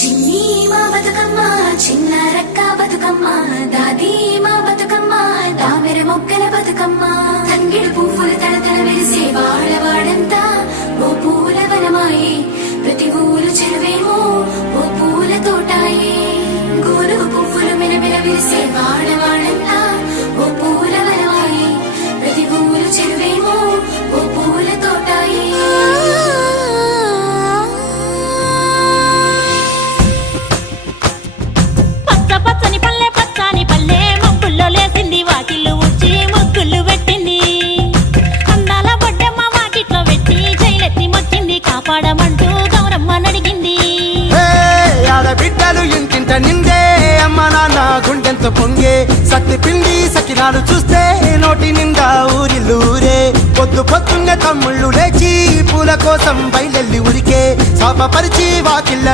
చిన్ని మా బతుకమ్మ చిన్న రక్క బతుకమ్మ దాది మా బతుకమ్మ దామెర మొక్కల బతుకమ్మ తంగిడు పువ్వులు తడతడ వెలిసే వాడవాడంతా ఓ పూల వనమాయే ప్రతి ఊరు చెరువేమో ఓ పూల తోటాయే గోరుగు పువ్వులు మెలమెల విరిసే వాడవాడంతా ఓ పూల వనమాయే ప్రతి ఊరు చెరువేమో ఓ పూల తోటాయే పచ్చని పల్లె పచ్చని పల్లె మబ్బుల్లో లేసింది వాకిళ్ళు ఊడ్చి ముగ్గులు పెట్టింది అందాల బొడ్డమ్మ వాకిట్లో పెట్టి జైలెత్తి మొక్కింది కాపాడమంటూ గౌరమ్మ నడిగింది ఆడబిడ్డలు ఇంటింట నిందే అమ్మ నాన్న గుండెంత పొంగే సత్తి పిండి సకినాలు చూస్తే నోటి నిండా ఊరిల్లూరే పొద్దున్నే తమ్ముళ్ళు లేచి పూల కోసం బయలెల్లి ఉరికే శాపపరిచి వాకిళ్ళ